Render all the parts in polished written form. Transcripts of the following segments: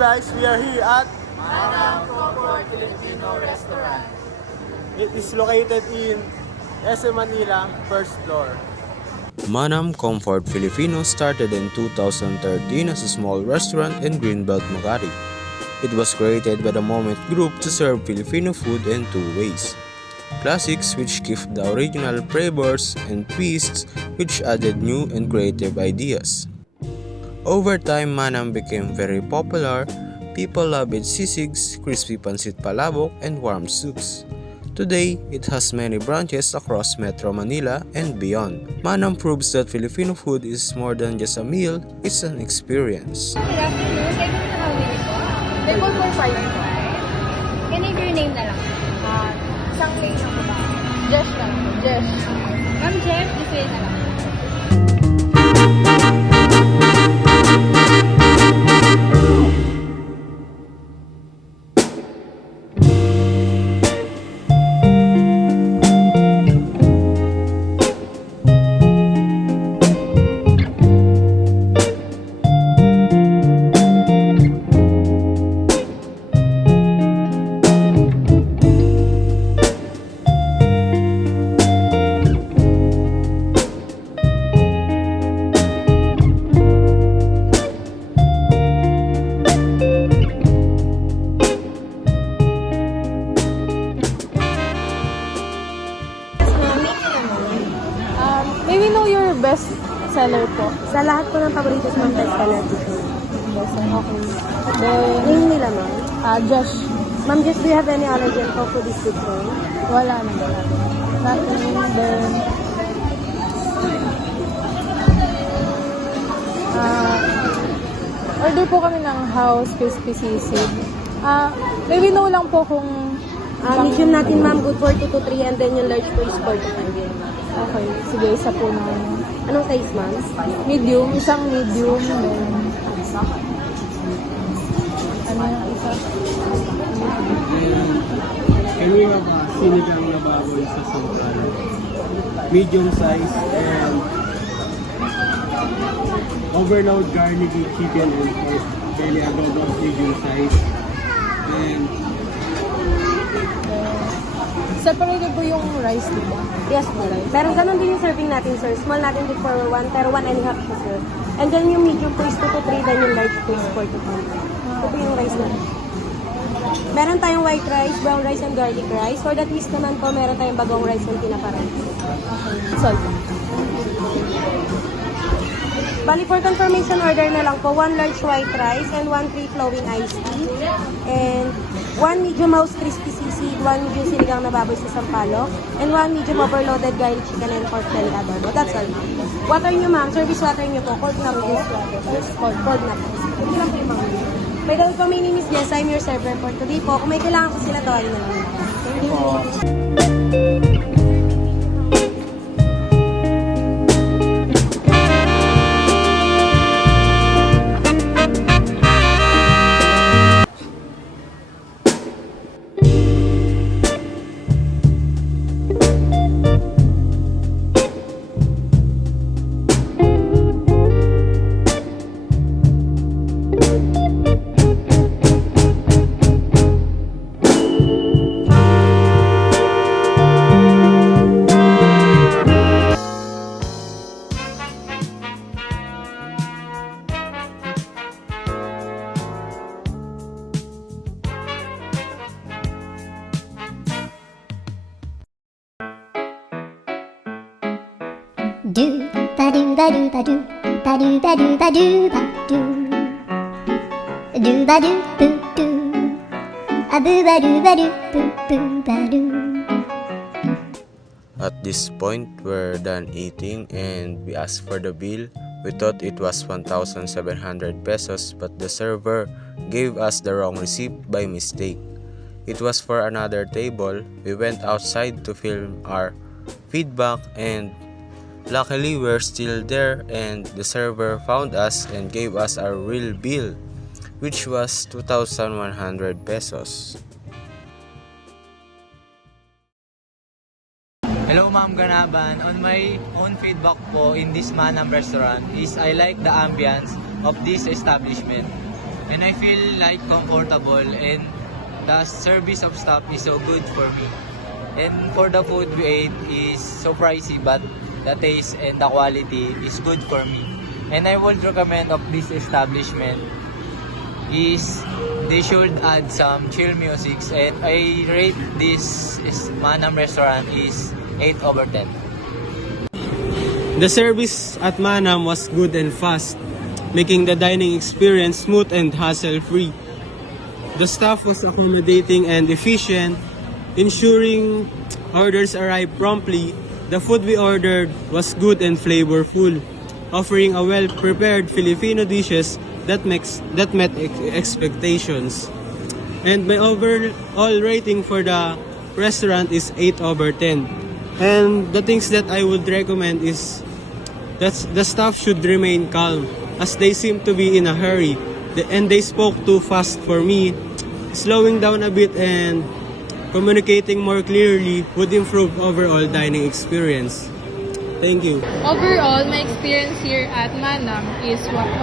guys, we are here at Manam Comfort Filipino Restaurant. it is located in SM Manila, first floor. Manam Comfort Filipino started in 2013 as a small restaurant in Greenbelt, Makati. It was created by the Moment Group to serve Filipino food in two ways. Classics, which keep the original flavors, and twists, which added new and creative ideas. Over time, Manam became very popular. People love its sisigs, crispy pancit palabok, and warm soups. Today, it has many branches across Metro Manila and beyond. Manam proves that Filipino food is more than just a meal, it's an experience. Good afternoon. I don't know how many po. Table for 5. Can I have your name na lang? Isang name na po ba? Josh lang po. Josh. Ma'am Jeff, this way na lang. May we know your best seller po? Sa lahat po ng paborito sa mga penalty ko. Okay. Then, Name nila, ma'am. Josh. Ma'am, just do you have any allergy or food this food for? Wala na. Nothing. Then, order po kami ng house crispy sisig. May we know lang po kung Medium natin, ma'am, good for 2 to 3, and then yung large po is 4 to 5. okay, sige, isa po na Anong size, ma'am? medium, isang medium, then ano yung isa? Can we have sinigang na baboy sa sangkal? Medium size and overload garlic with chicken and pork belly adobo medium size. And Separated po yung rice, di ba? Yes, po. Pero ganun din yung serving natin, sir. Small natin din for 1, pero 1.5 po, sir. And then yung medium po is 2 to 3, then yung large po is 4 to 5. Ito po yung rice natin. Meron tayong white rice, brown rice, and garlic rice. For the twist naman po, meron tayong bagong rice and tinapa rice. Salt. Bali, for confirmation order na lang po, 1 large white rice and 1 free flowing iced tea. And 1 medium house crispy sisig, 1 medium sinigang na baboy sa sampalok, and 1 medium overloaded garlic chicken and pork belly adobo. That's all. Water nyo, ma'am. Service water nyo po. Cold na po. Cold na po. Hindi lang po yung mga. By the way po, my name is Jess. I'm your server for today po. Kung may kailangan po sila, tawagin na lang. Thank you. Do ba do ba do ba do ba do ba do ba do ba do ba do boo do a boo ba do ba do boo boo ba do. At this point, we're done eating and we asked for the bill. We thought it was 1,700 pesos, but the server gave us the wrong receipt by mistake. It was for another table. We went outside to film our feedback, and luckily we're still there, and the server found us and gave us our real bill, which was 2,100 pesos. Hello Ma'am Ganaban. On my own feedback po in this Manam restaurant is I like the ambience of this establishment. and I feel like comfortable, and the service of staff is so good for me. And for the food we ate is so pricey, but the taste and the quality is good for me. And I would recommend of this establishment is they should add some chill musics, and I rate this Manam restaurant is 8 over 10. The service at Manam was good and fast, making the dining experience smooth and hassle-free. The staff was accommodating and efficient, ensuring orders arrived promptly. The food we ordered was good and flavorful, offering a well-prepared Filipino dishes that met expectations. And my overall rating for the restaurant is 8 over 10. And the things that I would recommend is that the staff should remain calm, as they seem to be in a hurry, and they spoke too fast for me. Slowing down a bit and communicating more clearly would improve overall dining experience. Thank you. Overall, my experience here at Manam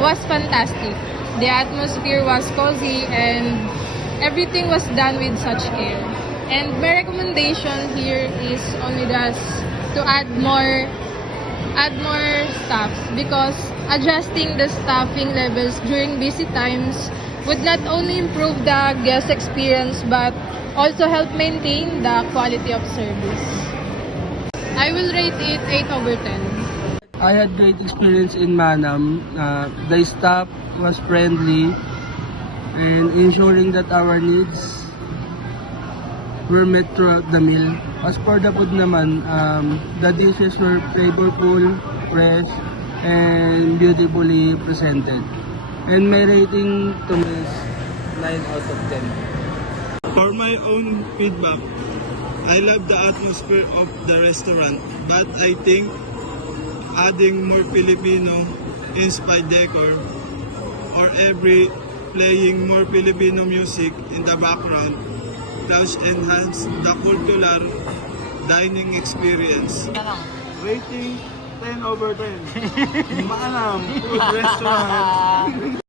was fantastic. The atmosphere was cozy and everything was done with such care. And my recommendation here is only just to add more staffs, because adjusting the staffing levels during busy times would not only improve the guest experience but also help maintain the quality of service. I will rate it 8 over 10. I had great experience in Manam. The staff was friendly and ensuring that our needs were met throughout the meal. As for the food naman, the dishes were flavorful, fresh, and beautifully presented. And my rating to is 9 out of 10. For my own feedback, I love the atmosphere of the restaurant, but I think adding more Filipino-inspired decor or playing more Filipino music in the background does enhance the cultural dining experience. Rating 10 over 10. Manam Food Restaurant.